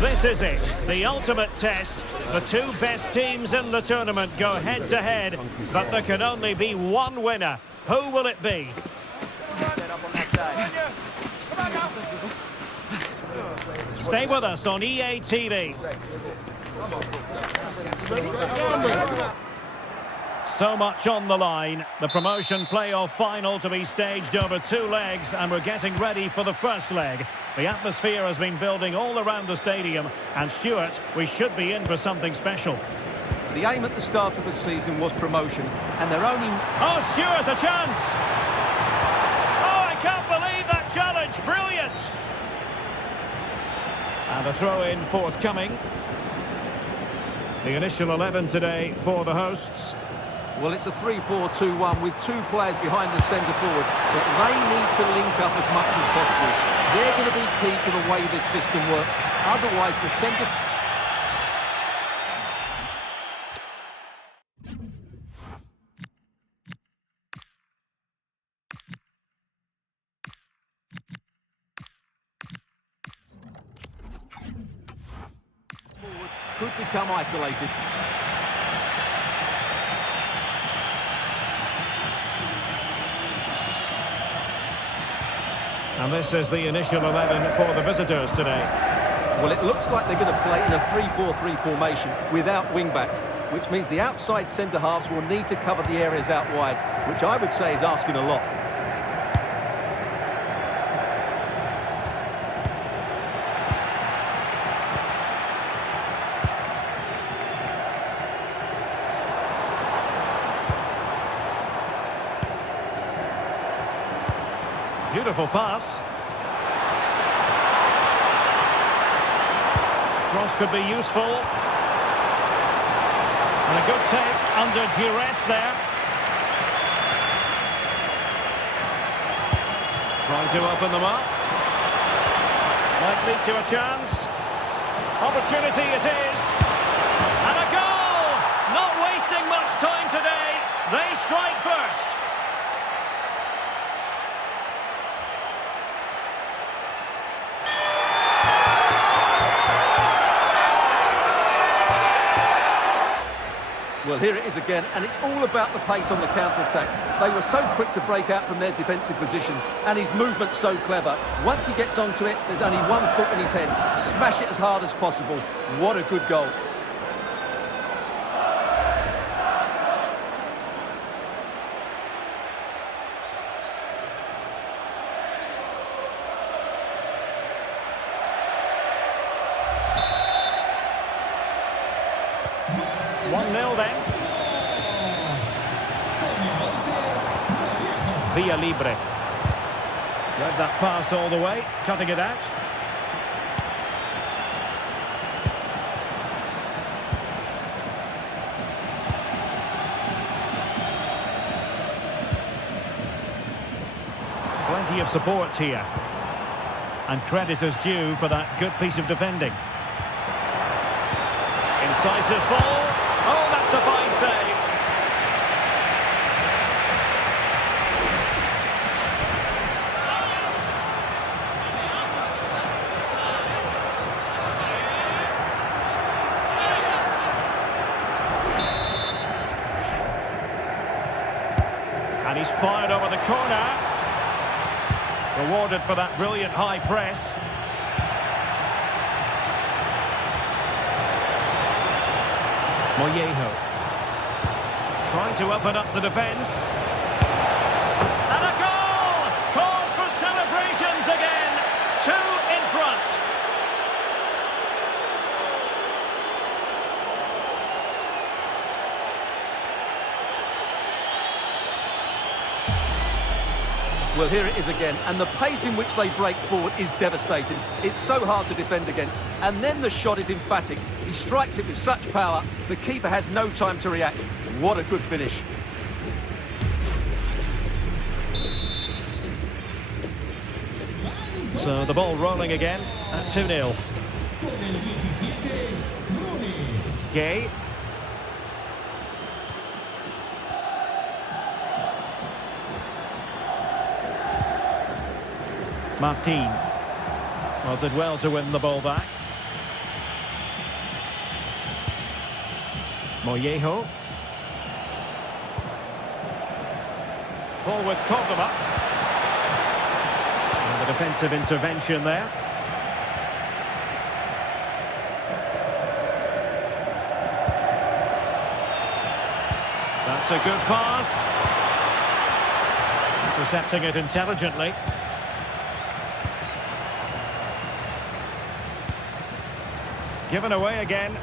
This is it, the ultimate test. The two best teams in the tournament go head-to-head, but there can only be one winner. Who will it be? Stay with us on EA TV. So much on the line. The promotion playoff final to be staged over 2 legs, and we're getting ready for the first leg. The atmosphere has been building all around the stadium, and Stuart, we should be in for something special. The aim at the start of the season was promotion, and they're only... Oh, Stuart, a chance! Oh, I can't believe that challenge! Brilliant! And a throw-in forthcoming. The initial 11 today for the hosts. Well, it's a 3-4-2-1 with 2 players behind the centre forward, but they need to link up as much as possible. They're going to be key to the way this system works. Otherwise, the centre... forward could become isolated. And this is the initial 11 for the visitors today. Well, it looks like they're going to play in a 3-4-3 formation without wing-backs, which means the outside centre-halves will need to cover the areas out wide, which I would say is asking a lot. Beautiful pass. Cross could be useful. And a good take under duress there. Trying to open them up. Might lead to a chance. Opportunity it is. And a goal! Not wasting much time today. They strike first. Well, here it is again, and it's all about the pace on the counter-attack. They were so quick to break out from their defensive positions, and his movement's so clever. Once he gets onto it, there's only one thought in his head. Smash it as hard as possible. What a good goal. Via Libre. Read that pass all the way, cutting it out. Plenty of support here. And credit is due for that good piece of defending. Incisive ball. Oh, that's a fine save. And he's fired over the corner. Rewarded for that brilliant high press. Mollejo. Trying to open up the defence. And a goal! Cause for celebrations again. 2 in front. Well, here it is again, and the pace in which they break forward is devastating. It's so hard to defend against. And then the shot is emphatic. He strikes it with such power, the keeper has no time to react. What a good finish. So the ball rolling again at 2-0. Gay. Martin. Well, did well to win the ball back. Mollejo. Ball with Córdoba. And the defensive intervention there. That's a good pass. Intercepting it intelligently. Given away again.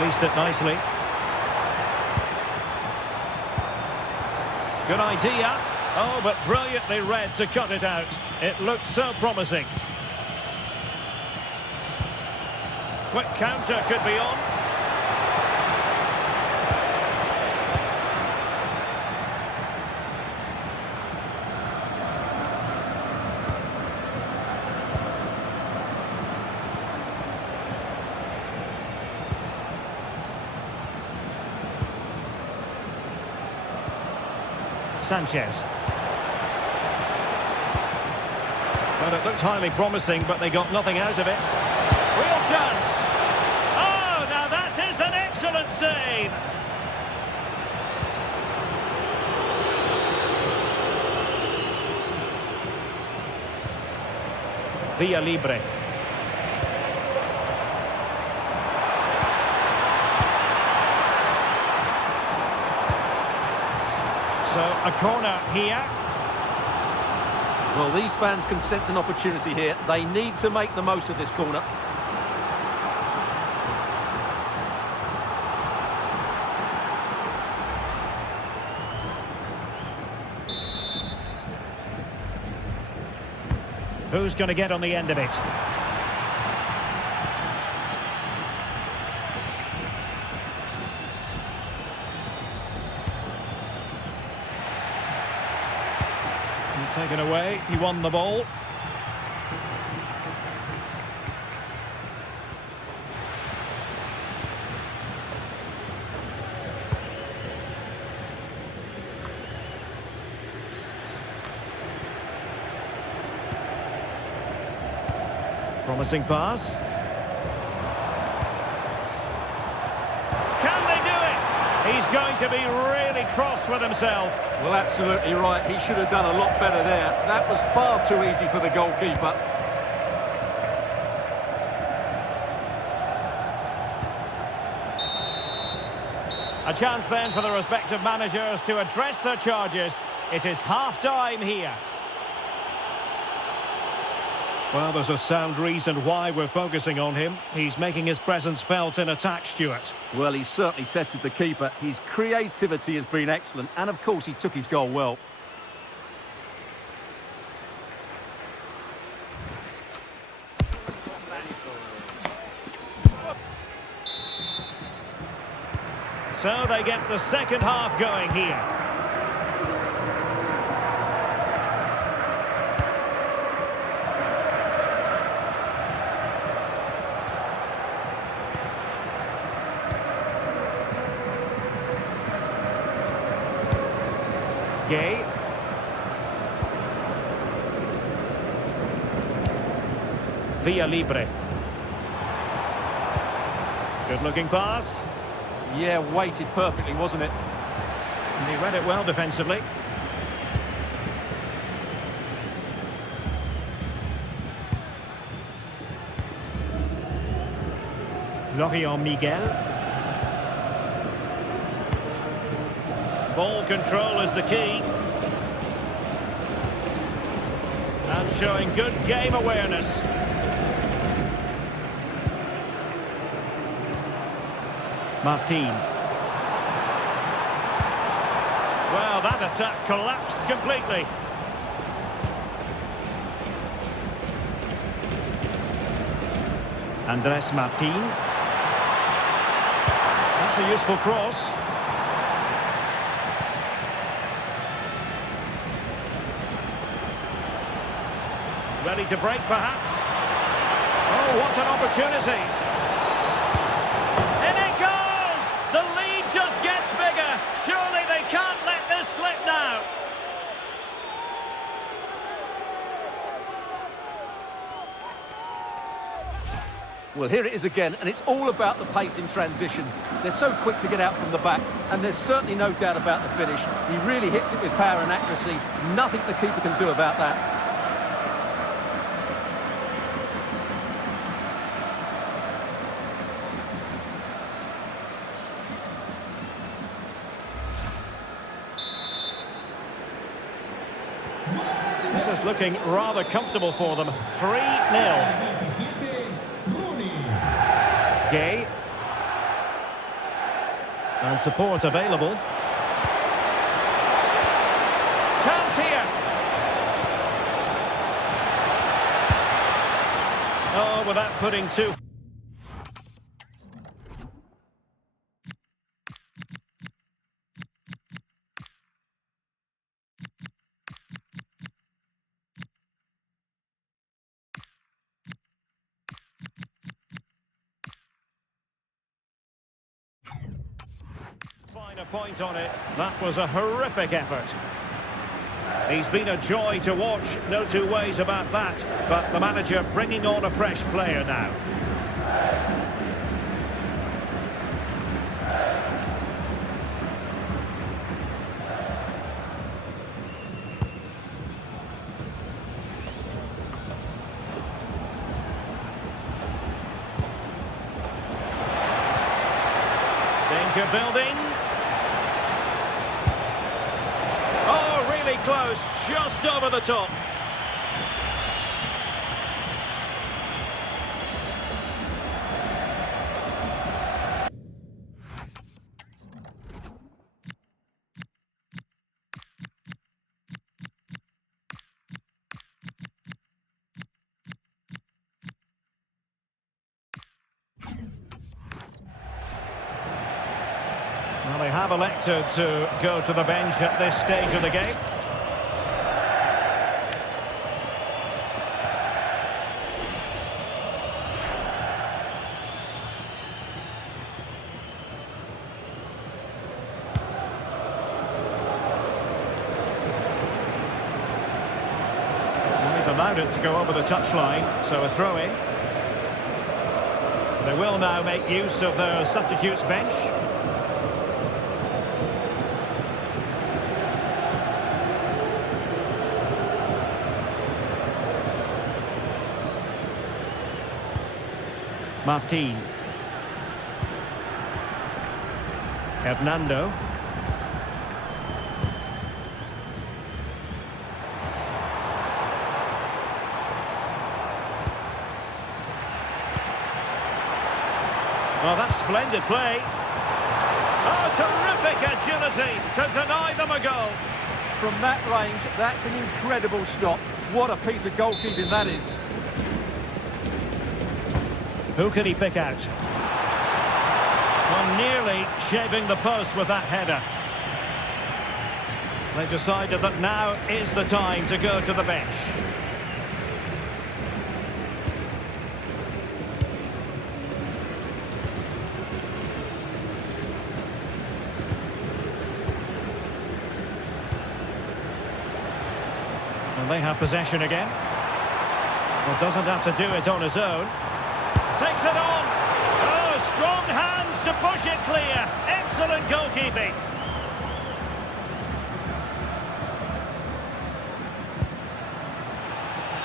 Released it nicely. Good idea. Oh, but brilliantly read to cut it out. It looked so promising. Quick counter could be on. Sanchez. Well, it looked highly promising, but they got nothing out of it. Real chance. Oh, now that is an excellent save. Via Libre. So a corner here. Well, these fans can sense an opportunity here. They need to make the most of this corner. Who's going to get on the end of it? Taken away, he won the ball. Promising pass. Can they do it? He's going to be really cross with himself. Well, absolutely right. He should have done a lot better there. That was far too easy for the goalkeeper. A chance then for the respective managers to address their charges. It is half-time here. Well, there's a sound reason why we're focusing on him. He's making his presence felt in attack, Stuart. Well, he's certainly tested the keeper. His creativity has been excellent, and of course he took his goal well. So they get the second half going here. Gay. Via Libre. Good looking pass. Yeah, weighted perfectly, wasn't it? And he read it well defensively. Florian Miguel. Ball control is the key. And showing good game awareness. Martin. Well, that attack collapsed completely. Andres Martin. That's a useful cross. Ready to break, perhaps. Oh, what an opportunity. And it goes! The lead just gets bigger. Surely they can't let this slip now. Well, here it is again, and it's all about the pace in transition. They're so quick to get out from the back, and there's certainly no doubt about the finish. He really hits it with power and accuracy. Nothing the keeper can do about that. This is looking rather comfortable for them. 3-0. Gay. And support available. Chance here. Oh, without putting two. Fine a point on it. That was a horrific effort. He's been a joy to watch, no two ways about that. But the manager bringing on a fresh player now. Danger building. Oh, really close, just over the top. Well, they have elected to go to the bench at this stage of the game. allowed it to go over the touchline, so a throw-in. They will now make use of their substitutes bench. Martin. Hernando. Well, that's splendid play. Oh, terrific agility to deny them a goal. From that range, that's an incredible stop. What a piece of goalkeeping that is. Who can he pick out? Well, nearly shaving the post with that header. They've decided that now is the time to go to the bench. And they have possession again. Well, doesn't have to do it on his own. Takes it on. Oh, strong hands to push it clear. Excellent goalkeeping.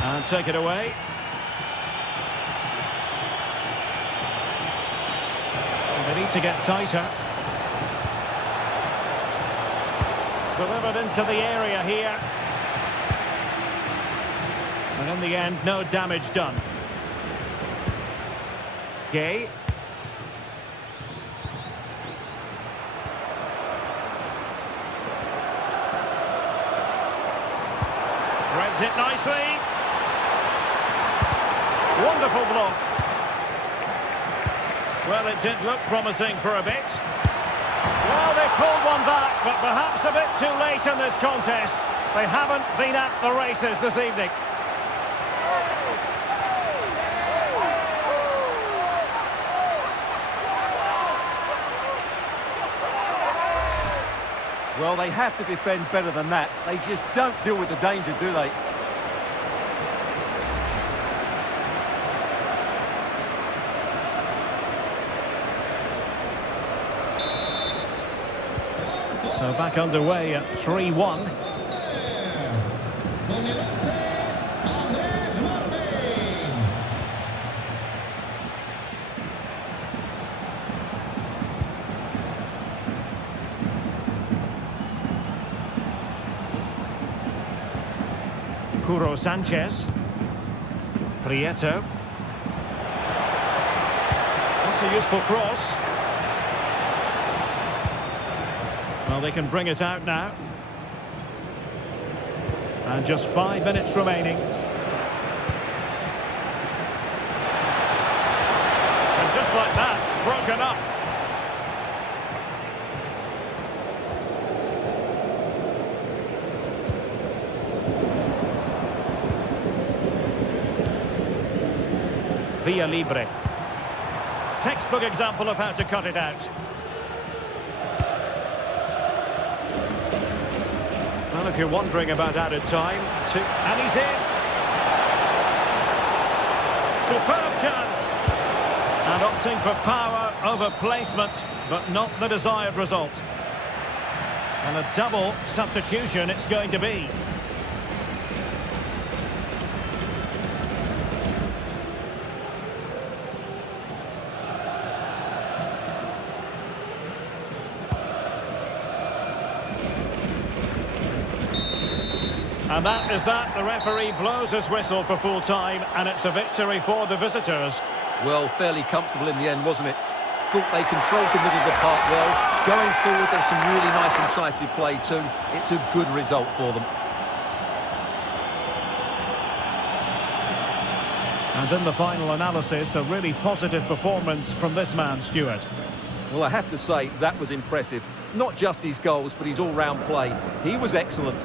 And take it away. They need to get tighter. Delivered into the area here. And in the end, no damage done. Gay. Threads it nicely. Wonderful block. Well, it did look promising for a bit. Well, they called one back, but perhaps a bit too late in this contest. They haven't been at the races this evening. Well, they have to defend better than that. They just don't deal with the danger, do they? So back underway at 3-1. Curo Sanchez. Prieto. That's a useful cross. Well, they can bring it out now. And just 5 minutes remaining. And just like that, broken up. Via Libre. Textbook example of how to cut it out. Well, if you're wondering about added time, and he's in. Superb chance. And opting for power over placement, but not the desired result. And a double substitution it's going to be. And that is that. The referee blows his whistle for full time, and it's a victory for the visitors. Well, fairly comfortable in the end, wasn't it? Thought they controlled the middle of the park well. Going forward, there's some really nice incisive play too. It's a good result for them. And in the final analysis, a really positive performance from this man, Stuart. Well, I have to say, that was impressive. Not just his goals, but his all-round play. He was excellent.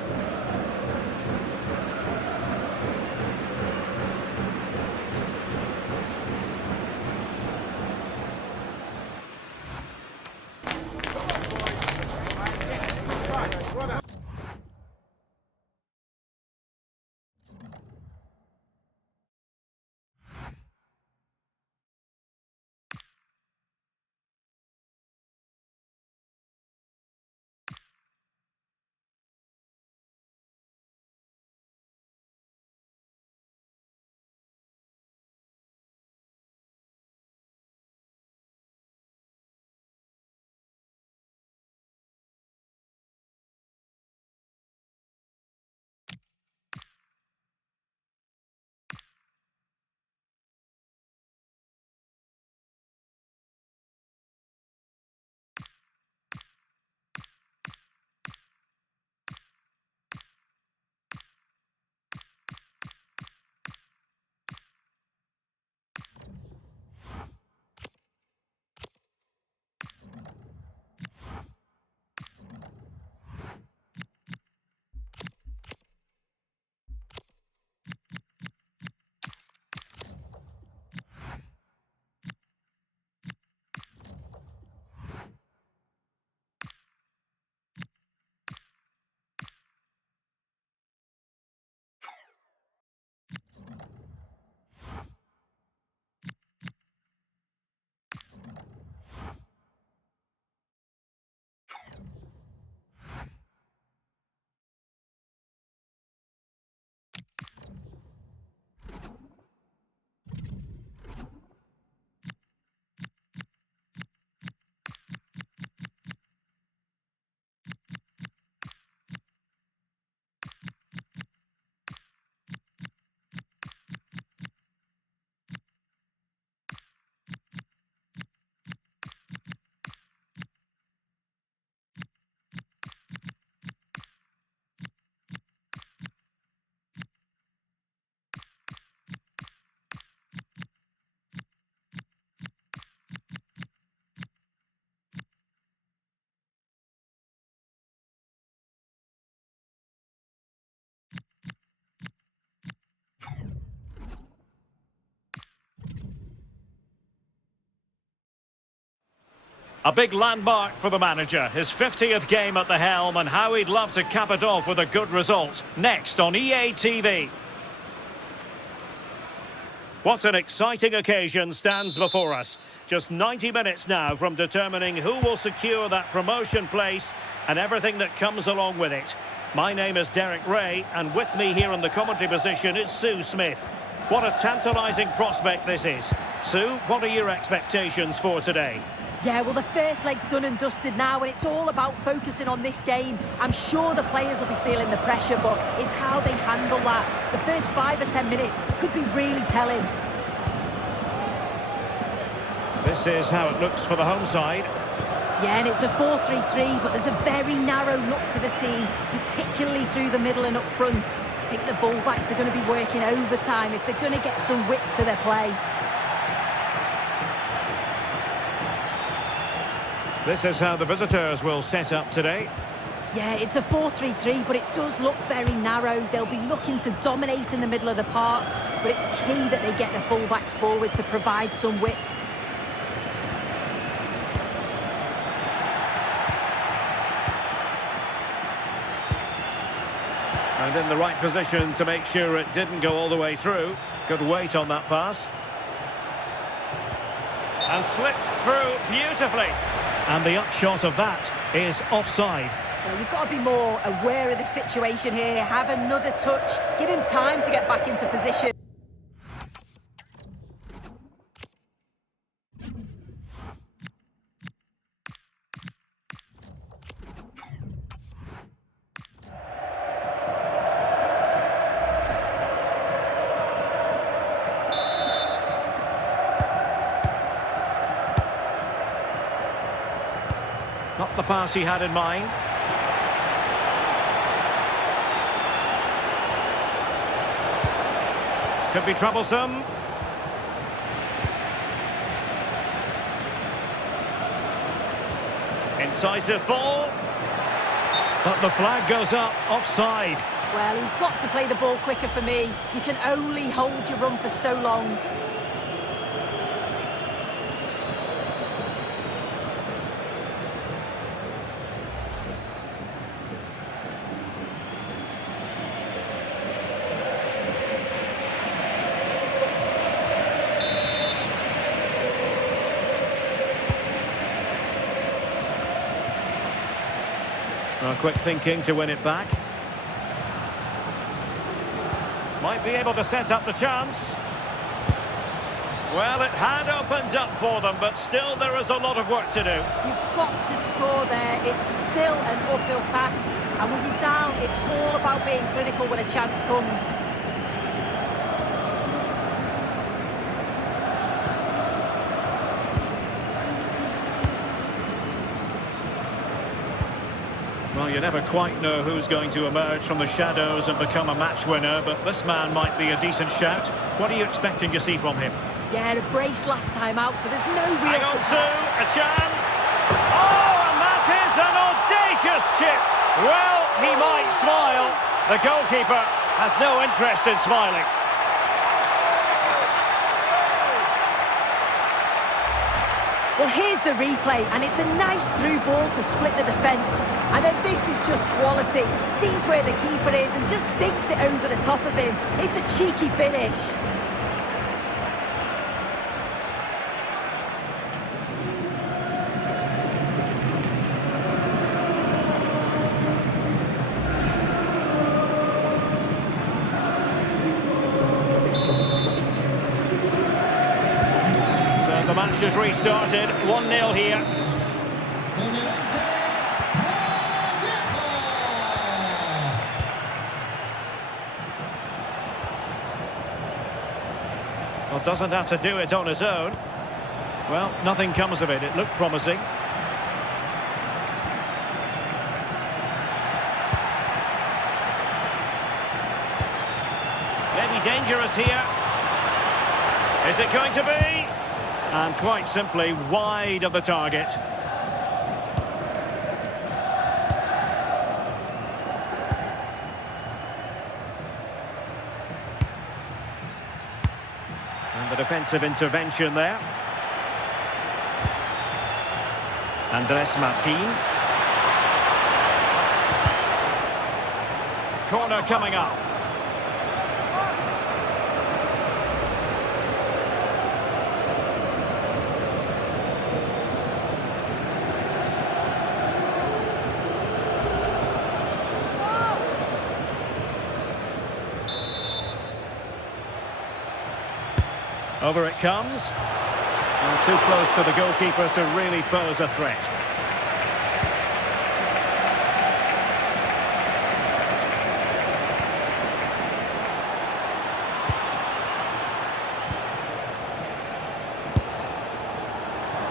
A big landmark for the manager, his 50th game at the helm, and how he'd love to cap it off with a good result. Next on EA TV. What an exciting occasion stands before us. Just 90 minutes now from determining who will secure that promotion place and everything that comes along with it. My name is Derek Ray, and with me here in the commentary position is Sue Smith. What a tantalising prospect this is. Sue, what are your expectations for today? Yeah, well, the first leg's done and dusted now, and it's all about focusing on this game. I'm sure the players will be feeling the pressure, but it's how they handle that. The first 5 or 10 minutes could be really telling. This is how it looks for the home side. Yeah, and it's a 4-3-3, but there's a very narrow look to the team, particularly through the middle and up front. I think the fullbacks are going to be working overtime if they're going to get some width to their play. This is how the visitors will set up today. Yeah, it's a 4-3-3, but it does look very narrow. They'll be looking to dominate in the middle of the park, but it's key that they get their fullbacks forward to provide some width. And in the right position to make sure it didn't go all the way through. Good weight on that pass. And slipped through beautifully. And the upshot of that is offside. Well, you've got to be more aware of the situation here. Have another touch. Give him time to get back into position. Not the pass he had in mind. Could be troublesome. Incisive ball. But the flag goes up, offside. Well, he's got to play the ball quicker for me. You can only hold your run for so long. Quick thinking to win it back. Might be able to set up the chance. Well, it had opened up for them, but still there is a lot of work to do. You've got to score there. It's still an uphill task. And when you're down, it's all about being clinical when a chance comes. Well, you never quite know who's going to emerge from the shadows and become a match winner, but this man might be a decent shout. What are you expecting to see from him? Yeah, a brace last time out, so there's no real... Hang on, Sue, a chance! Oh, and that is an audacious chip! Well, he might smile. The goalkeeper has no interest in smiling. Well, here's the replay, and it's a nice through ball to split the defence. And then this is just quality. Sees where the keeper is and just dinks it over the top of him. It's a cheeky finish. So the match has restarted, 1-0 here. Well, doesn't have to do it on his own. Well, nothing comes of it. It looked promising. Maybe dangerous here. Is it going to be? And quite simply wide of the target. And the defensive intervention there. Andres Martin. Corner coming up. Over it comes. And too close to the goalkeeper to really pose a threat.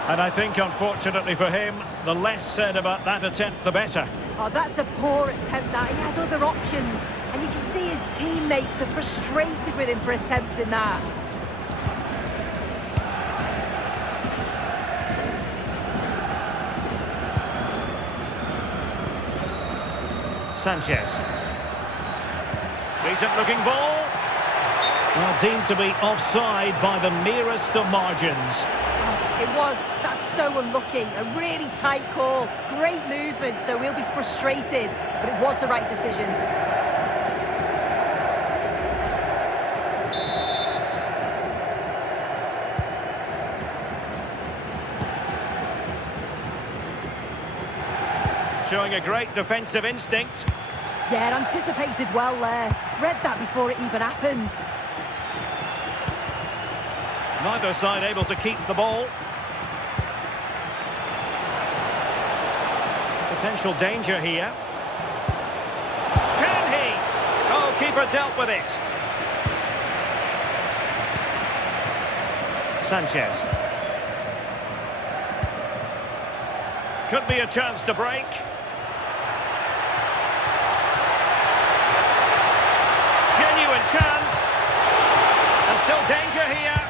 And I think, unfortunately for him, the less said about that attempt, the better. Oh, that's a poor attempt, that. He had other options. And you can see his teammates are frustrated with him for attempting that. Sanchez. Decent looking ball. Well, deemed to be offside by the merest of margins. It was. That's so unlucky. A really tight call. Great movement, so he'll be frustrated. But it was the right decision. Showing a great defensive instinct. Yeah, anticipated well there. Read that before it even happened. Neither side able to keep the ball. Potential danger here. Can he? Oh, keeper dealt with it. Sanchez. Could be a chance to break. Genuine chance. And still danger here.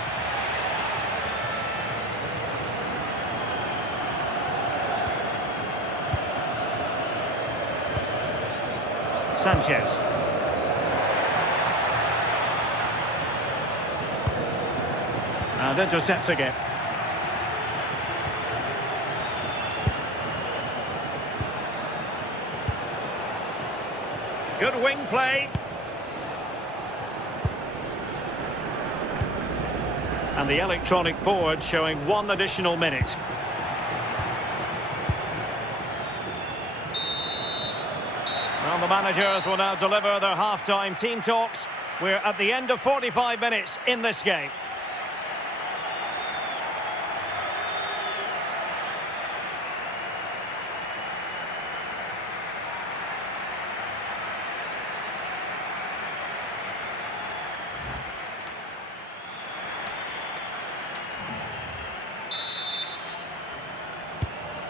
Sanchez. And intercepting it. Good wing play. And the electronic board showing 1 additional minute. Well, the managers will now deliver their half-time team talks. We're at the end of 45 minutes in this game.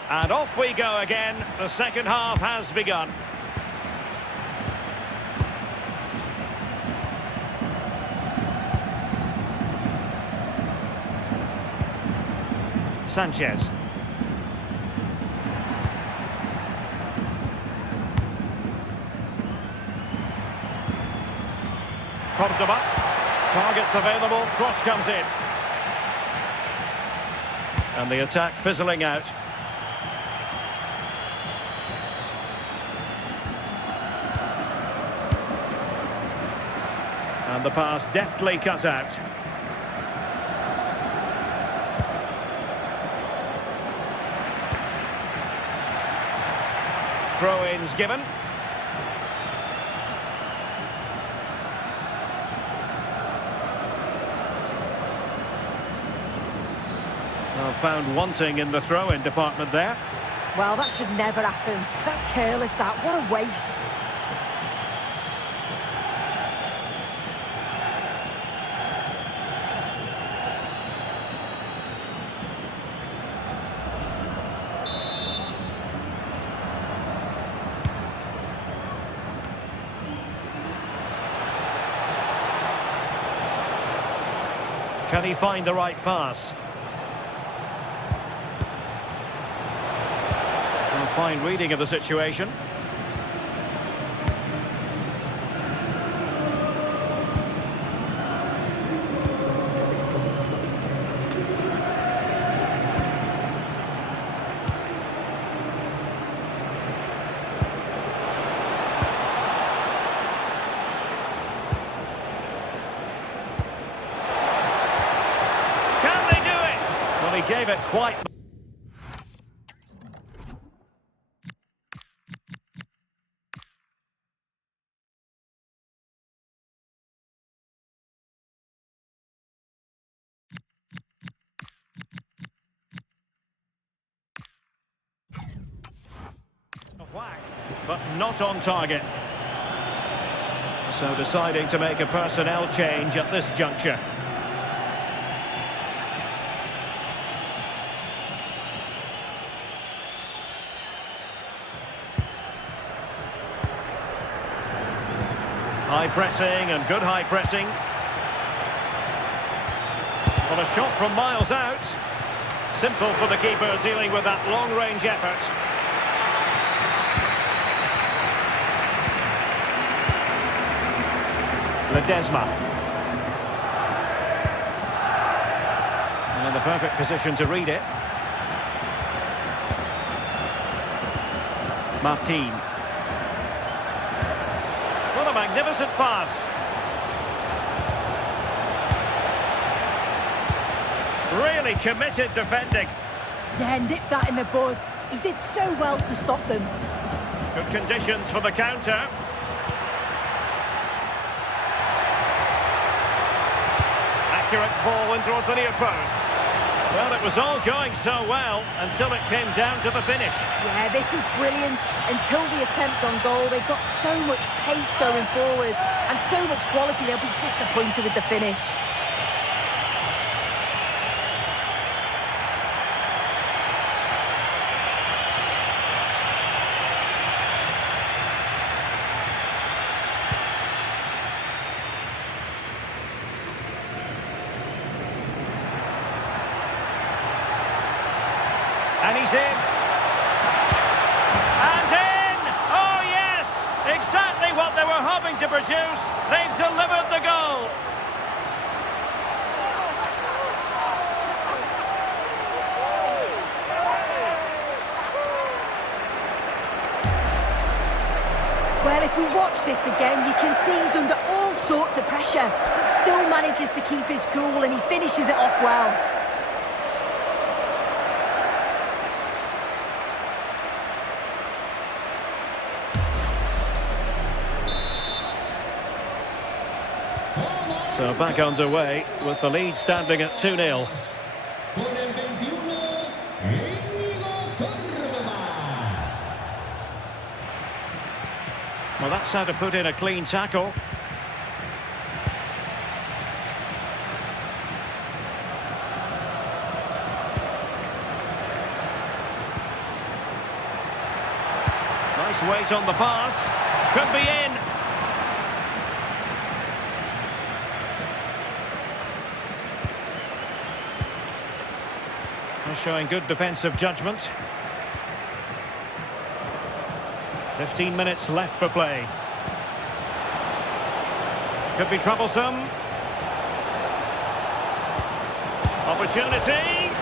And off we go again. The second half has begun. Sanchez. Cordoba. Targets available. Cross comes in. And the attack fizzling out. And the pass deftly cut out. Throw-ins given. Well, found wanting in the throw-in department there. Well, that should never happen. That's careless, that. What a waste. Can he find the right pass? A fine reading of the situation. it quite... Whack, but not on target. So deciding to make a personnel change at this juncture. High pressing and good high pressing. Well, a shot from miles out. Simple for the keeper dealing with that long-range effort. Ledesma. And in the perfect position to read it. Martin. What a magnificent pass. Really committed defending. Yeah, nipped that in the bud. He did so well to stop them. Good conditions for the counter. Accurate ball in towards the near post. Well, it was all going so well until it came down to the finish. Yeah, this was brilliant. Until the attempt on goal, they've got so much pace going forward and so much quality, they'll be disappointed with the finish. And he's in. And in! Oh, yes! Exactly what they were hoping to produce. They've delivered the goal. Well, if we watch this again, you can see he's under all sorts of pressure, but still manages to keep his cool and he finishes it off well. So back underway with the lead standing at 2-0. Well, that's how to put in a clean tackle. Nice weight on the pass. Could be in. Showing good defensive judgment. 15 minutes left for play. Could be troublesome. Opportunity.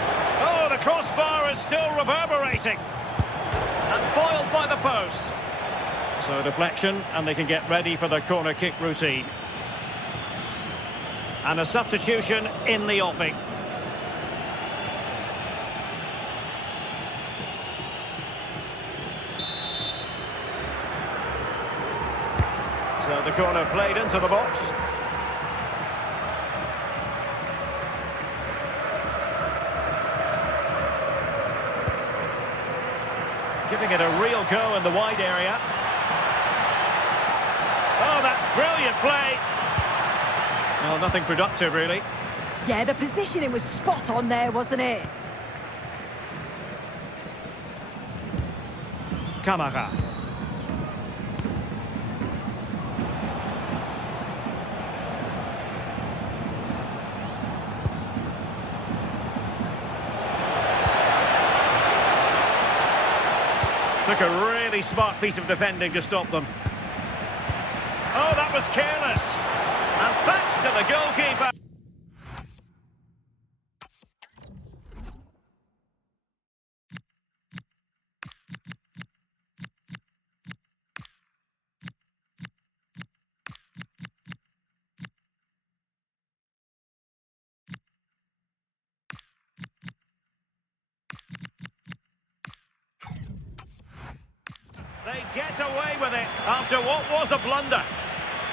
Oh, the crossbar is still reverberating. And foiled by the post. So deflection, and they can get ready for the corner kick routine. And a substitution in the offing. So the corner played into the box. Giving it a real go in the wide area. Oh, that's brilliant play. Well, nothing productive, really. Yeah, the positioning was spot on there, wasn't it? Camara. Took a really smart piece of defending to stop them. Oh, that was careless. And thanks to the goalkeeper. get away with it after what was a blunder.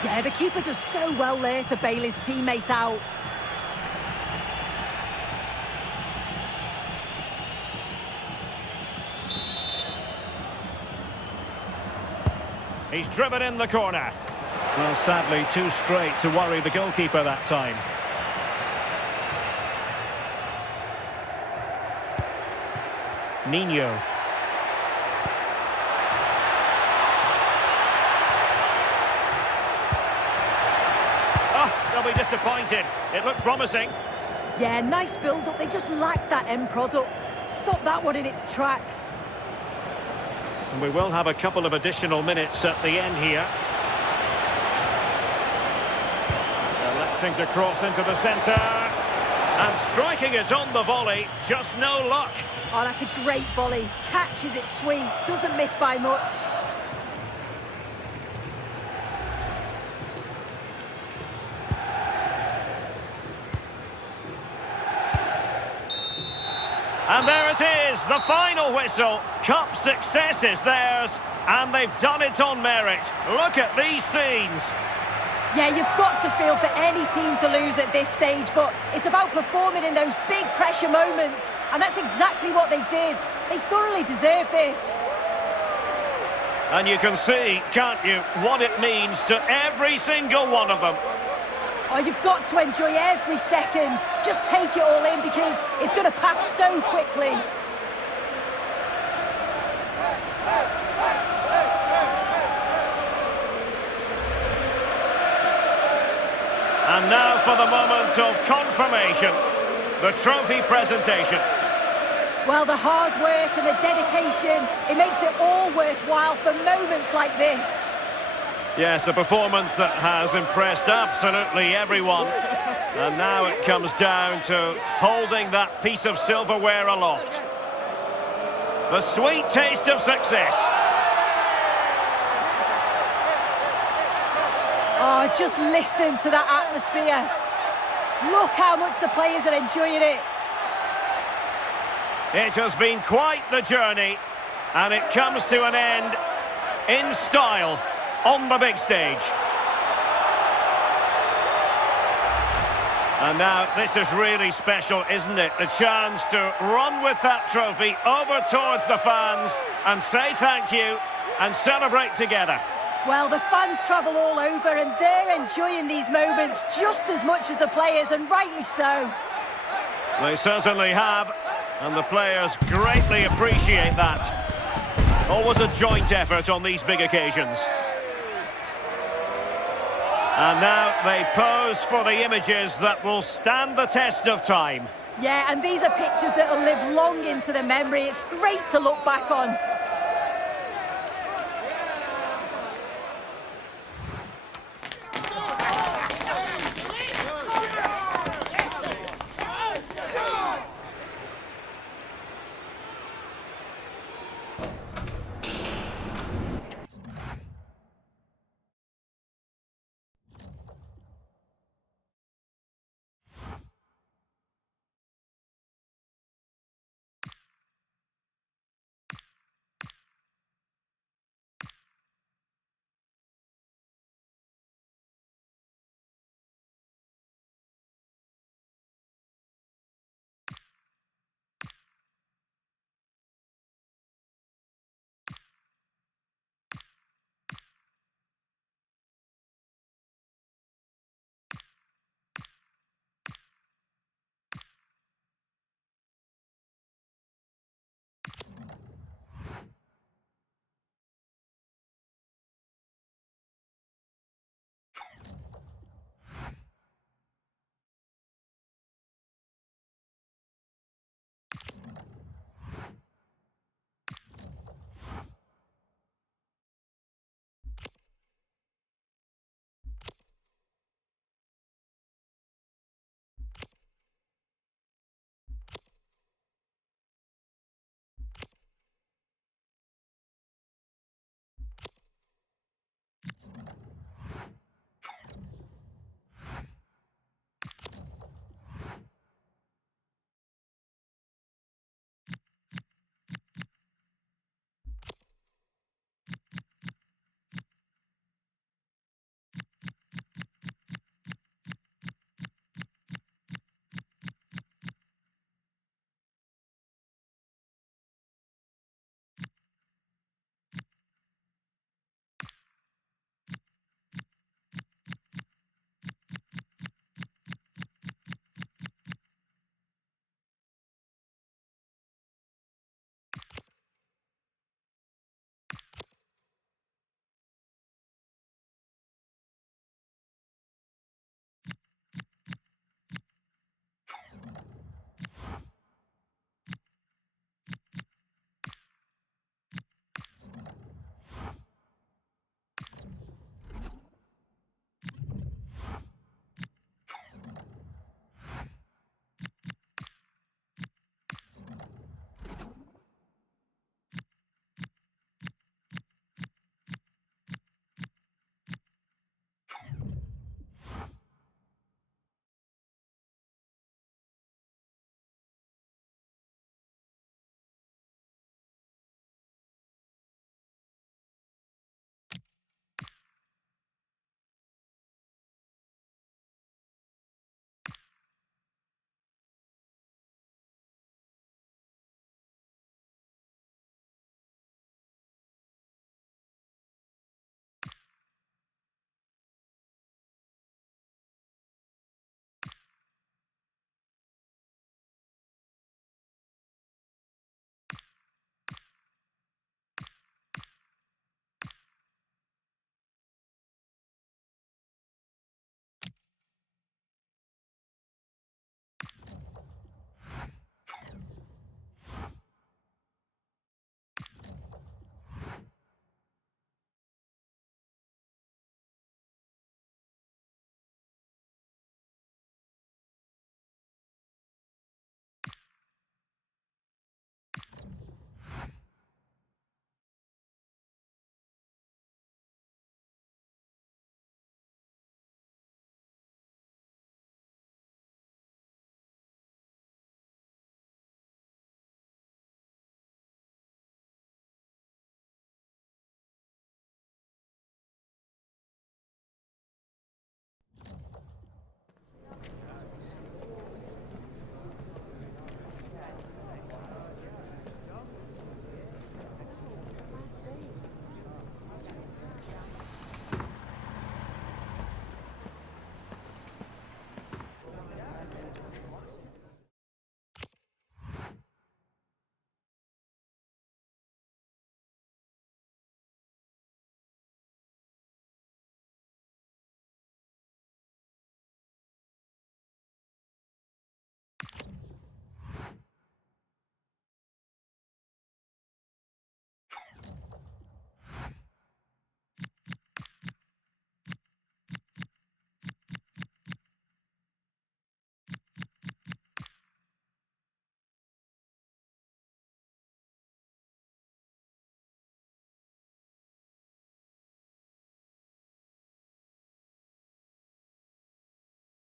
Yeah, the keeper does so well there to bail his teammate out. He's driven in the corner. Well, sadly, too straight to worry the goalkeeper that time. Nino. Oh, they'll be disappointed. It looked promising. Yeah, nice build-up. They just lacked that end product. Stop that one in its tracks. And we will have a couple of additional minutes at the end here. Electing to cross into the centre. And striking it on the volley. Just no luck. Oh, that's a great volley. Catches it sweet. Doesn't miss by much. And there it is, the final whistle. Cup success is theirs, and they've done it on merit. Look at these scenes. Yeah, you've got to feel for any team to lose at this stage, but it's about performing in those big pressure moments, and that's exactly what they did. They thoroughly deserve this. And you can see, can't you, what it means to every single one of them. Oh, you've got to enjoy every second. Just take it all in because it's going to pass so quickly. And now for the moment of confirmation, the trophy presentation. Well, the hard work and the dedication, it makes it all worthwhile for moments like this. Yes, a performance that has impressed absolutely everyone. And now it comes down to holding that piece of silverware aloft. The sweet taste of success. Oh, just listen to that atmosphere. Look how much the players are enjoying it. It has been quite the journey, and it comes to an end in style on the big stage. And now this is really special, isn't it? The chance to run with that trophy over towards the fans and say thank you and celebrate together. Well, the fans travel all over and they're enjoying these moments just as much as the players, and rightly so. They certainly have, and the players greatly appreciate that. Always a joint effort on these big occasions. And now they pose for the images that will stand the test of time. Yeah, and these are pictures that will live long into the memory. It's great to look back on.